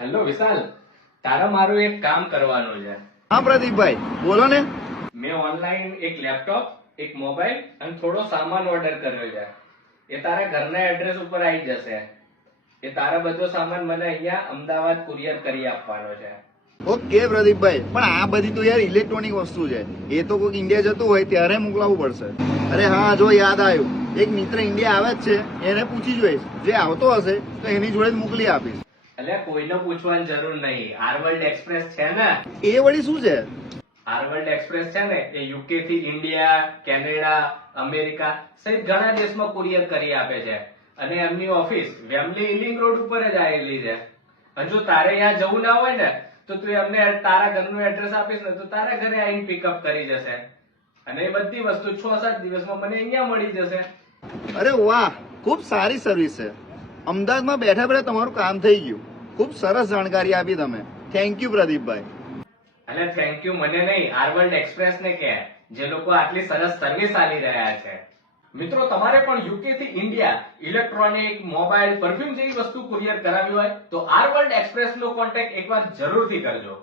Hello વિશાલ, તારા મારું એક કામ કરવાનું છે. હા પ્રદીપભાઈ, બોલો ને. મેં ઓનલાઈન એક લેપટોપ, એક મોબાઈલ અને થોડો સામાન ઓર્ડર કર્યો છે. એ તારા ઘરના એડ્રેસ ઉપર આવી જશે. એ તારા બધો સામાન મને અહીંયા અમદાવાદ કુરિયર કરી આપવાનો છે. ઓકે પ્રદીપભાઈ, પણ આ બધી તો યાર ઇલેક્ટ્રોનિક વસ્તુ છે. એ તો કોઈક ઇન્ડિયા જતું હોય ત્યારે મોકલાવવું પડશે. અરે હા, જો યાદ આવ્યું, એક મિત્ર ઇન્ડિયા આવે જ છે, એને પૂછી જોઈશ. જે આવતો હશે તો એની જોડે જ મોકલી આપીશ. એટલે કોઈને પૂછવાની જરૂર નહીં. આરવર્લ્ડ એક્સપ્રેસ છે ને, એ વળી શું છે? આરવર્લ્ડ એક્સપ્રેસ છે ને, એ યુકે થી ઇન્ડિયા, કેનેડા, અમેરિકા સહિત ઘણા દેશમાં કુરિયર કરી આપે છે. અને એમની ઓફિસ વેમલી ઇલિંગ રોડ ઉપર જ આવેલી છે. અને જો તારે અહીંયા જવું ના હોય ને તો તું એમને તારા ઘરનું એડ્રેસ આપીશ ને તો તારા ઘરે આવીને પિકઅપ કરી જશે. અને એ બધી વસ્તુ 6-7 દિવસમાં મને અહીંયા મળી જશે. અરે વાહ, ખૂબ સારી સર્વિસ છે. અમદાવાદમાં બેઠા બેઠા તમારું કામ થઈ ગયું. ખૂબ સરસ જાણકારી આપી તમે. થેન્ક યુ પ્રદીપભાઈ. અને થેન્ક યુ મને નહીં, આરવર્લ્ડ એક્સપ્રેસ ને કે જે લોકો આટલી સરસ સર્વિસ આપી રહ્યા છે. મિત્રો, તમારે પણ યુકે થી ઇન્ડિયા ઇલેક્ટ્રોનિક, મોબાઈલ, પરફ્યુમ જેવી વસ્તુ કુરિયર કરાવી હોય તો આરવર્લ્ડ એક્સપ્રેસ નો કોન્ટેક્ટ એકવાર જરૂરથી કરજો.